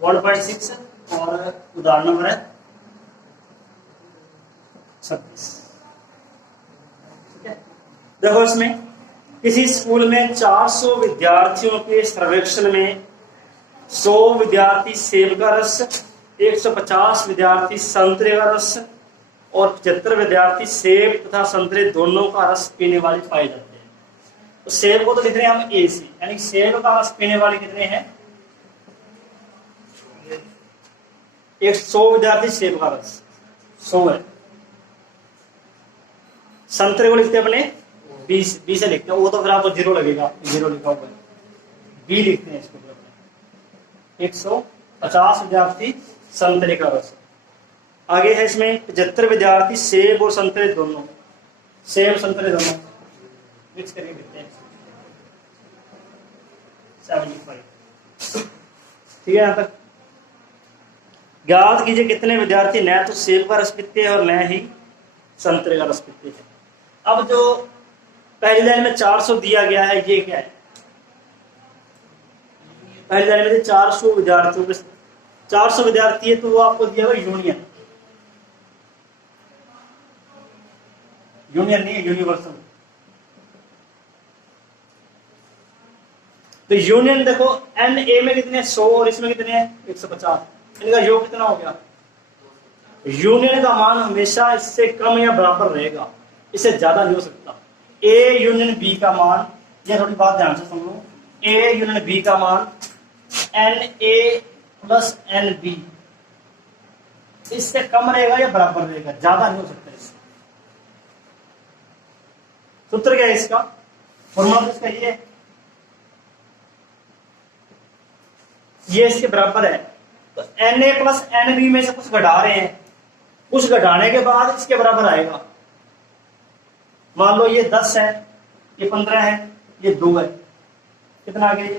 1.6 और उदाहरण नंबर है 26। ठीक है, देखो इसमें किसी स्कूल में 400 विद्यार्थियों के सर्वेक्षण में 100 विद्यार्थी सेब का रस, 150 विद्यार्थी संतरे का रस और 75 विद्यार्थी सेब तथा संतरे दोनों का रस पीने वाले पाए जाते हैं। तो सेब को तो लिख रहे हैं हम ए से, यानी सेब का रस पीने वाले कितने हैं? 100 विद्यार्थी सेब का रस 100 है। संतरे को लिखते हैं अपने 20 से लिखते हैं, वो तो फिर आपको 0 लगेगा, 0 लिखा हुआ है, बी लिखते हैं इसको। 150 विद्यार्थी संतरे का रस। आगे है इसमें 75 विद्यार्थी सेब और संतरे दोनों, सेब संतरे दोनों मिक्स करके लिखते हैं 75। ठीक है, यहां तक ज्ञात कीजिए कितने विद्यार्थी न तो सेब का रस पीते हैं और न ही संतरे का रस पीते हैं। अब जो पहली लाइन में 400 दिया गया है, ये क्या है? पहली लाइन में 400 विद्यार्थियों के 400 विद्यार्थी है, तो वो आपको दिया हुआ यूनियन, यूनियन नहीं है, यूनिवर्सल। तो यूनियन देखो एन ए में कितने 100 और इसमें कितने हैं 150, इनका योग कितना हो गया? यूनियन का मान हमेशा इससे कम या बराबर रहेगा, इससे ज्यादा नहीं हो सकता। ए यूनियन बी का मान, ये थोड़ी बात ध्यान से समझो, ए यूनियन बी का मान n A plus n B इससे कम रहेगा या बराबर रहेगा, ज्यादा नहीं हो सकता इससे। सूत्र क्या है इसका? फॉर्मूला इसका ये इसके बराबर है। तो n A plus n B में से कुछ घटा रहे हैं, कुछ घटाने के बाद इसके बराबर आएगा। मान लो ये 10 है, ये 15 है, ये 2 है, कितना आ गया ये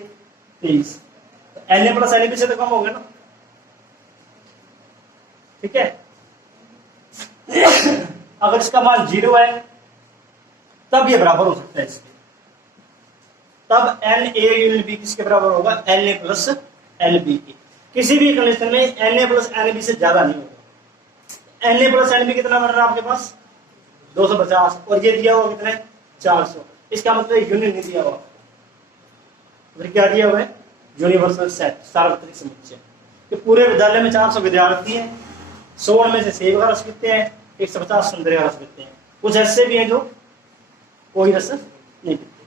23। तो n A plus n B से तो कम हो गया ना। ठीक है, अगर इसका मान 0 है तब ये बराबर हो सकता है इसके, तब एन ए यूनियन बी किसके बराबर होगा? N A plus n B की। किसी भी कंडीशन में n A plus n B से ज्यादा नहीं होगा। N A plus n B कितना बन रहा है आपके पास? 250, और ये दिया हुआ कितने 400। इसका मतलब यूनियन नहीं दिया हुआ, फिर क्या दिया हुआ है? यूनिवर्सल सेट, सार्वत्रिक समुच्चय। कि पूरे विद्यालय में 400 विद्यार्थी हैं, 100 में से सेब का रस पीते हैं, 150 संतरे का रस पीते हैं। कुछ ऐसे भी हैं जो कोई रस नहीं पीते।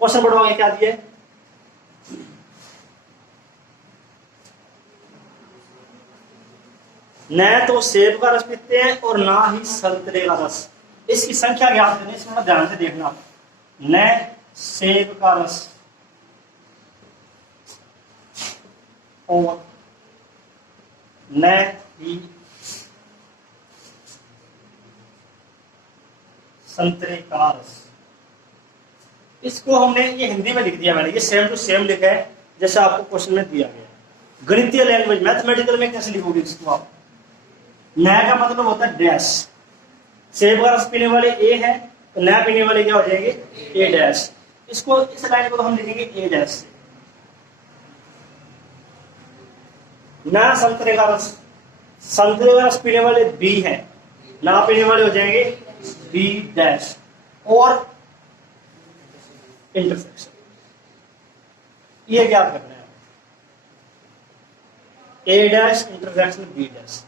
क्वेश्चन बढ़वाएंगे, क्या दिया है? न तो सेब का रस पीते हैं और ना ही संतरे का रस। इसकी संख्या ज्ञात करनी, इसमें ध्यान से देखना। न सेब का रस और न ही संतरे का रस। इसको हमने ये हिंदी में लिख दिया, मैंने ये सेम टू सेम लिखा है जैसा आपको क्वेश्चन में दिया गया। गणितीय लैंग्वेज मैथमेटिकल में कैसे लिखोगे इसको आप? न का मतलब होता है डैश। सेब का रस पीने वाले ए है, तो न पीने वाले क्या हो जाएंगे? ए डैश। इसको इस लाइन को तो हम लिखेंगे ए डैश से। न संतरे का रस, संतरे का रस पीने वाले बी है, ना पीने वाले हो जाएंगे बी डैश। और इंटरसेक्शन, ये क्या करना है? A dash intersection B dash.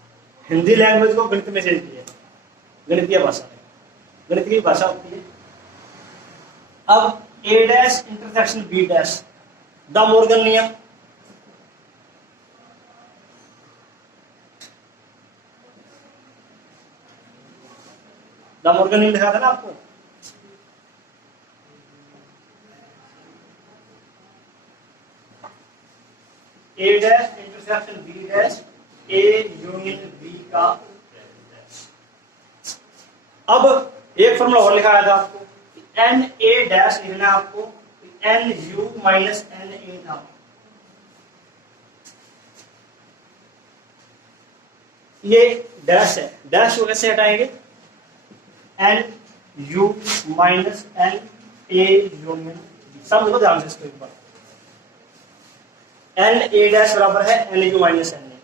Hindi language को गणित में चेंज किया, गणितीय भाषा में, गणितीय भाषा होती है। अब A dash intersection B dash, De Morgan नियम। द मॉर्गन नियम लिखा था ना आपको? A dash intersection B dash, A union B का डैश। अब एक फॉर्मूला और लिखाया था आपको, एन ए डैश लिखना है आपको, n U minus n A था। ये डैश है, डैश को कैसे हटाएंगे? N U minus n A union. सब लोग ध्यान से इसको एक बार, एन ए डैश बराबर है n U minus n A,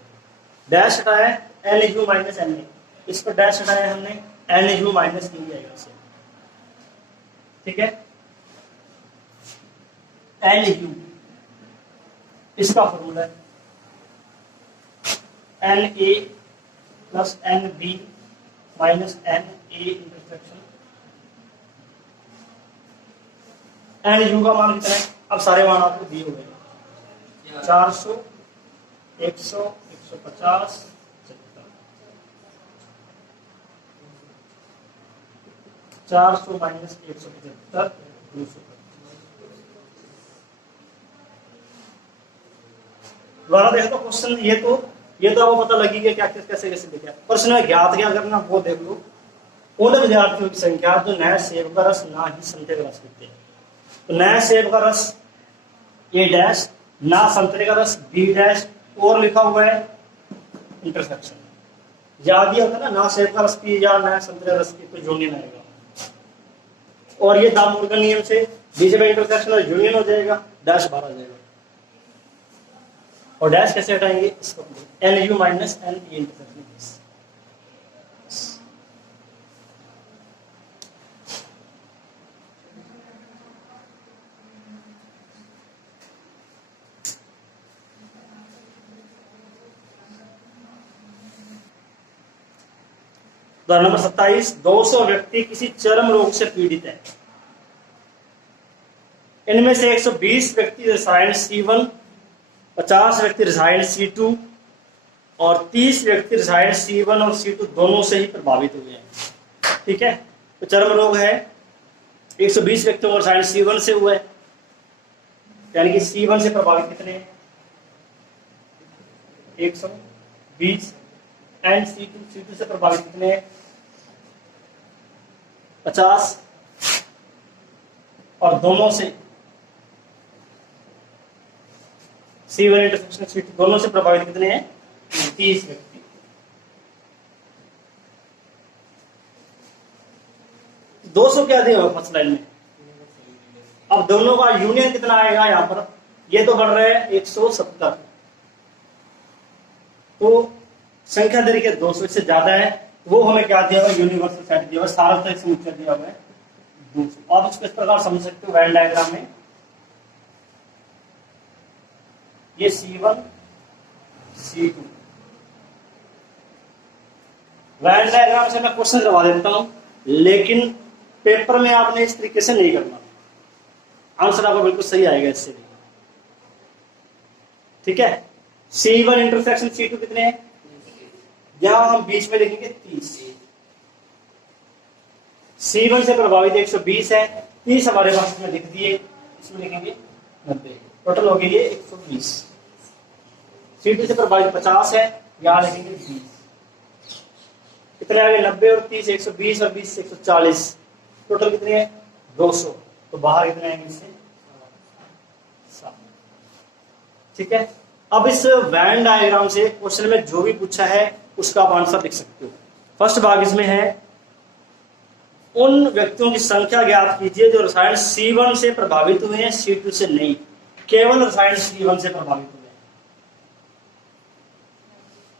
dash हटाया n U minus n A, इस पर डैश हटाया हमने एन यू माइनस ई जाएगा इसे, ठीक है। एन यू इसका फॉर्मूला है n A plus n B minus n A intersection, n U का मान कितना है, अब सारे मान आपको दिए हुए हैं 400 100 150 400 माइनस 175 200। दोबारा देखो तो क्वेश्चन, ये तो आपको पता लगी कि क्या कैसे कैसे लिखा है। प्रश्न में ज्ञात क्या करना वो देख लो। उन विद्यार्थियों की संख्या जो नए सेब का रस ना ही संतरे का रस पीते हैं, तो नए सेब का रस ए डैश, ना संतरे का रस बी डैश, और लिखा हुआ है इंटरसेक्शन। याद दिया होता है ना सेब का रस पी या ना संतरे का रस पी, कोई यूनियन आएगा। और ये दामोदर का नियम से बीच में इंटरसेक्शन और यूनियन हो जाएगा, डैश बाहर आ जाएगा। और डैश कैसे हटाएंगे, इसको n U minus n E intersection. उदाहरण नंबर 27, 200 व्यक्ति किसी चरम रोग से पीड़ित है। इनमें से 120 व्यक्ति रसायन C1, 50 व्यक्ति रसायन C2 और 30 व्यक्ति रसायन C1 और C2 दोनों से ही प्रभावित हुए हैं। ठीक है, तो चरम रोग है, 120 व्यक्तियों को रसायन C1 से हुआ है, यानी कि C1 से प्रभावित कितने हैं 120, एंड C2 से प्रभावित कितने हैं 50, और दोनों से C1 इंटरसेक्शन C2 दोनों से प्रभावित कितने हैं 30 व्यक्ति। तो 200 क्या दिया हुआ फर्स्ट लाइन में, अब दोनों का यूनियन कितना आएगा यहां पर, ये तो बढ़ रहा है 170, तो संख्या दे रही है 200 से ज्यादा है, वो हमें क्या दिया हुआ यूनिवर्सल सेट दिया हुआ, सार्वत्रिक समुच्चय दिया हुआ है 200। आप इसको इस प्रकार समझ सकते हो वेन डायग्राम में, ये C1 C2 वेन डायग्राम से मैं क्वेश्चन करवा देता हूं, लेकिन पेपर में आपने इस तरीके से नहीं करना, आंसर आपको बिल्कुल सही आएगा इससे भी। ठीक है, C1 इंटरसेक्शन C2 कितने हैं, यहां हम बीच में लिखेंगे 30, C1 से प्रभावित 120 है, 30 हमारे पास में लिख दिए, इसमें लिखेंगे 90, टोटल हो गई ये 120। C2 से प्रभावित 50 है, यहां लिखेंगे 20, कितने आ गए 90 और 30 120 और 20 140, टोटल कितने हैं 200, तो बाहर कितने आएंगे इससे 7। ठीक है, अब इस वेन डायग्राम से क्वेश्चन में जो भी पूछा है उसका आप आंसर लिख सकते हो। फर्स्ट भाग इसमें है उन व्यक्तियों की संख्या ज्ञात कीजिए जो रसायन C1 से प्रभावित हुए हैं, C2 से नहीं, केवल रसायन C1 से प्रभावित हुए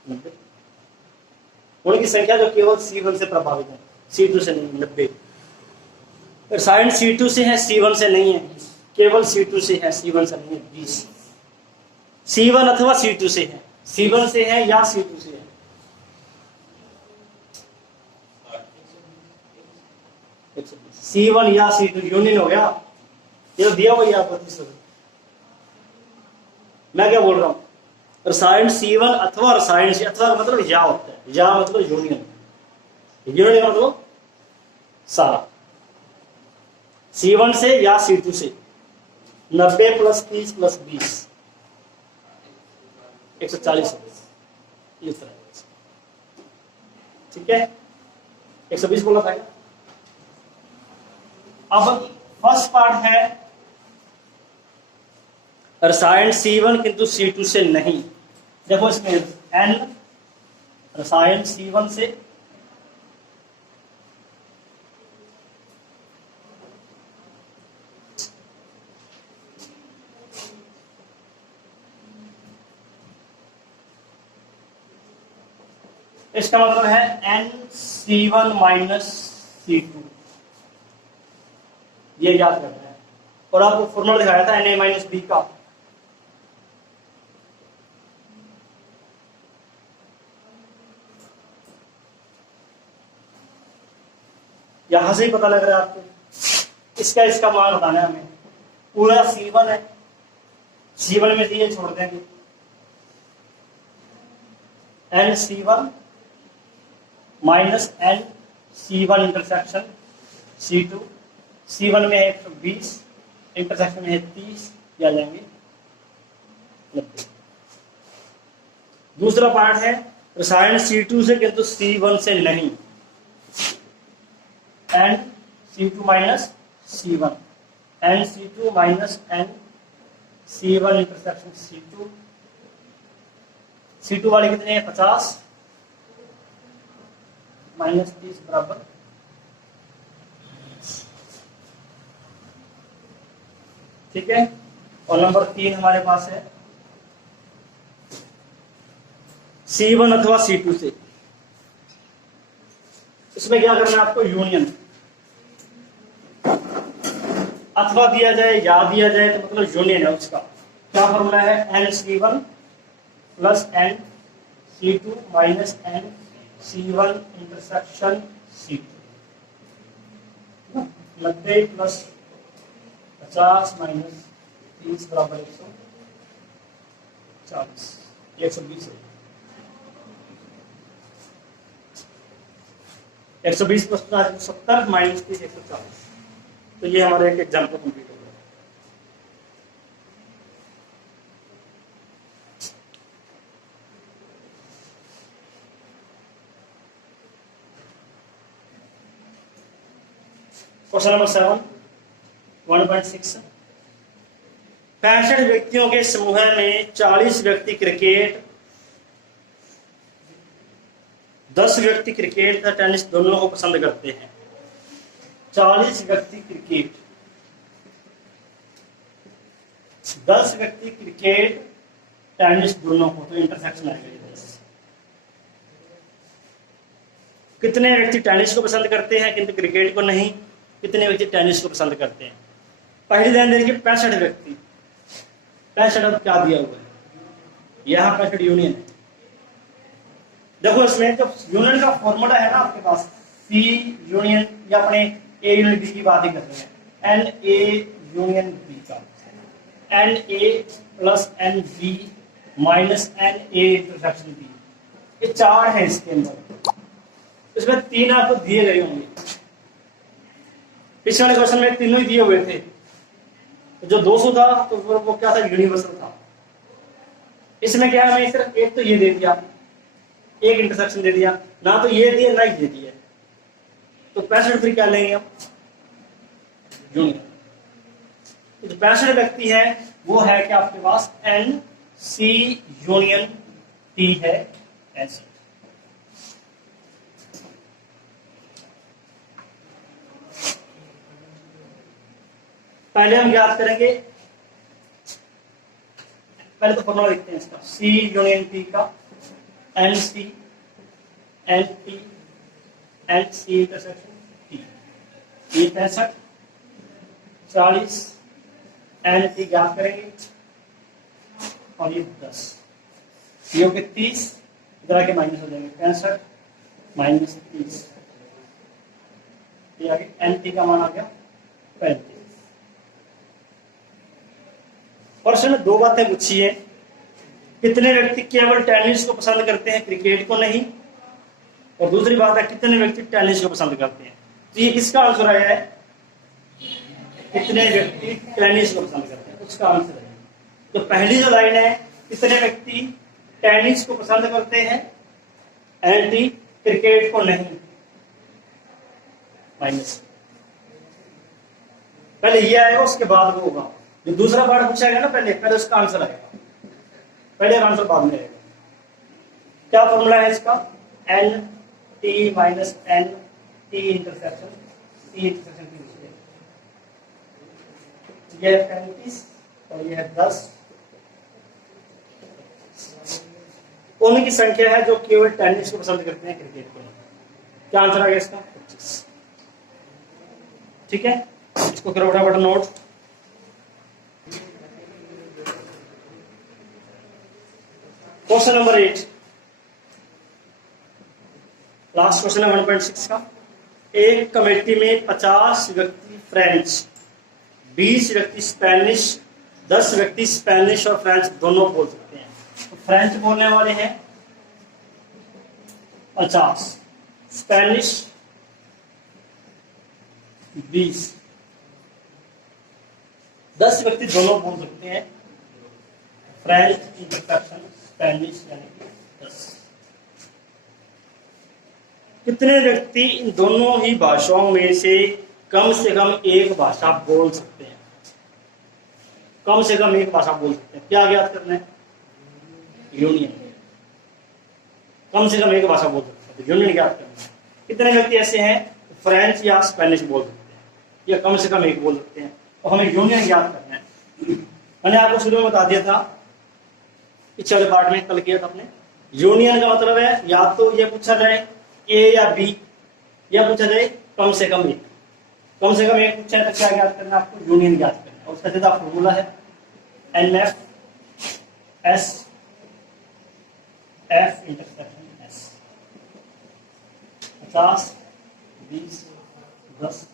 हैं। उनकी संख्या जो केवल C1 से प्रभावित है, C2 से नहीं, 90। रसायन C2 से है, C1 से नहीं है, केवल C2 से है, C1 से नहीं है, 20। C1 अथवा C2 से है, C1 से है या C2 से है, C1 या C2 यूनियन हो गया, ये तो दिया हुआ आपको 30। मैं क्या बोल रहा हूं, रसायन C1 अथवा रसायन से, अथवा मतलब या होता है, या मतलब यूनियन, यूनियन मतलब सारा, C1 से या C2 से 90 प्लस 30 प्लस 20 140 इस तरह। ठीक है, 120 बोला था। अब फर्स्ट पार्ट है रसायन C1 किंतु C2 से नहीं। देखो इसमें N रसायन C1 से इसका मतलब है n C one minus C two, ये याद करना है। और आपको फॉर्मूला दिखाया था एन ए माइनस बी का, यहां से ही पता लग रहा है आपको। इसका मान बताना है हमें। पूरा C1 है, C1 में दिए छोड़ देंगे N C1 minus n C1 intersection C2। C1 में है 120, इंटरसेक्शन में है 30, या लेंगे 90। दूसरा पार्ट है रसायन C2 से किंतु C1 से नहीं, n C2 minus C1, n C2 minus n C1 intersection C2। C2 वाले कितने हैं 50 माइनस 30 बराबर, ठीक है। और नंबर 3 हमारे पास है C1 अथवा C2 से। इसमें क्या करना है आपको, यूनियन। अथवा दिया जाए या दिया जाए तो मतलब यूनियन है उसका। क्या फॉर्मूला है, n C1 plus n C2 minus n C1 intersection C2। 90 plus 50 minus 30 बराबर 140, 120 120 प्लस 70 माइनस 30 140। तो ये हमारा एक एग्जाम्पल कंप्लीट हो गया। Question number 7 1.6। 65 व्यक्तियों के समूह में 40 व्यक्ति क्रिकेट, 10 व्यक्ति क्रिकेट तथा टेनिस दोनों को पसंद करते हैं। 40 व्यक्ति क्रिकेट, 10 व्यक्ति क्रिकेट टेनिस दोनों को, तो इंटरसेक्शन आएगा 10। कितने व्यक्ति टेनिस को पसंद करते हैं किंतु क्रिकेट को नहीं, कितने व्यक्ति टेनिस को पसंद करते हैं। पहली ध्यान देखिए 65 व्यक्ति, 65 अब क्या दिया हुआ है, यहां 65 यूनियन है। देखो इसमें जब यूनियन का फॉर्मूला है ना आपके पास, सी यूनियन, या अपने ए यूनियन बी की बात ही कर रहे हैं, एन ए यूनियन बी का, n A plus n B minus n A intersection B, ये 4 है इसके अंदर। इसमें 3 आपको दिए गए होंगे, पिछले वाले क्वेश्चन में तीनों ही दिए हुए थे। जो 200 था तो वो क्या था, यूनिवर्सल था। इसमें क्या है, मैं सिर्फ एक तो ये दे दिया, एक इंटरसेक्शन दे दिया, ना तो ये दिया ना ये दिया, तो 65 फिर क्या लेंगे हम, यूनियन। तो 65 व्यक्ति है वो है क्या आपके पास, एन सी यूनियन टी है ऐसे। पहले हम याद करेंगे, पहले तो फॉर्मूला लिखते हैं इसका, सी यूनियन टी का, n C n T n C intersection T, ये 65 40 एन टी याद करेंगे, और ये 10, ये हो गए 30, इधर के माइनस हो जाएंगे 65 माइनस 30, ये आगे एन टी का मान आ गया 35। प्रश्न में 2 बातें पूछी है, कितने व्यक्ति केवल टेनिस को पसंद करते हैं क्रिकेट को नहीं, और दूसरी बात है कितने व्यक्ति टेनिस को पसंद करते हैं। तो ये किसका आंसर आया है, कितने व्यक्ति टेनिस को पसंद करते हैं, उसका आंसर है। तो पहली जो लाइन है, कितने व्यक्ति टेनिस को पसंद करते हैं, एंटी क्रिकेट को नहीं, माइनस। पहले ये आएगा उसके बाद वो होगा, जो दूसरा पार्ट पूछा गया ना पहले उसका आंसर आएगा, पहले आंसर बाद में आएगा। क्या फॉर्मूला है इसका, n T minus n T intersection T intersection T, ये है 35 और ये है 10। उनकी संख्या है जो केवल टेनिस को पसंद करते हैं, क्रिकेट को नहीं। क्या आंसर आ गया इसका? 25। ठीक है, इसको करो फटाफट note. Question number 8, last question है 1.6 का। एक कमेटी में 50 व्यक्ति फ्रेंच, 20 व्यक्ति स्पेनिश, 10 व्यक्ति स्पेनिश और फ्रेंच दोनों बोल सकते हैं। तो फ्रेंच बोलने वाले हैं 50, स्पेनिश 20, 10 व्यक्ति दोनों बोल सकते हैं, फ्रेंच इंटरसेक्शन स्पेनिश यानी कि 10। कितने व्यक्ति इन दोनों ही भाषाओं में से कम एक भाषा बोल सकते हैं? कम से कम एक भाषा बोल सकते हैं। क्या ज्ञात करना है? यूनियन। कम से कम एक भाषा बोल सकते हैं, यूनियन ज्ञात करना है। कितने व्यक्ति ऐसे हैं फ्रेंच या स्पेनिश बोल सकते हैं या कम से कम एक बोल सकते हैं, तो हमें यूनियन ज्ञात करना है। मैंने आपको शुरू में बता दिया था, पिछले पार्ट में कल किया था अपने। यूनियन का मतलब है या तो ये पूछा जाए ए या बी, या पूछा जाए कम से कम एक। कम से कम एक पूछा है तो क्या ज्ञात करना है आपको? यूनियन ज्ञात करना है। उसका सीधा फॉर्मूला है NF S F intersection S। 50, 20, 10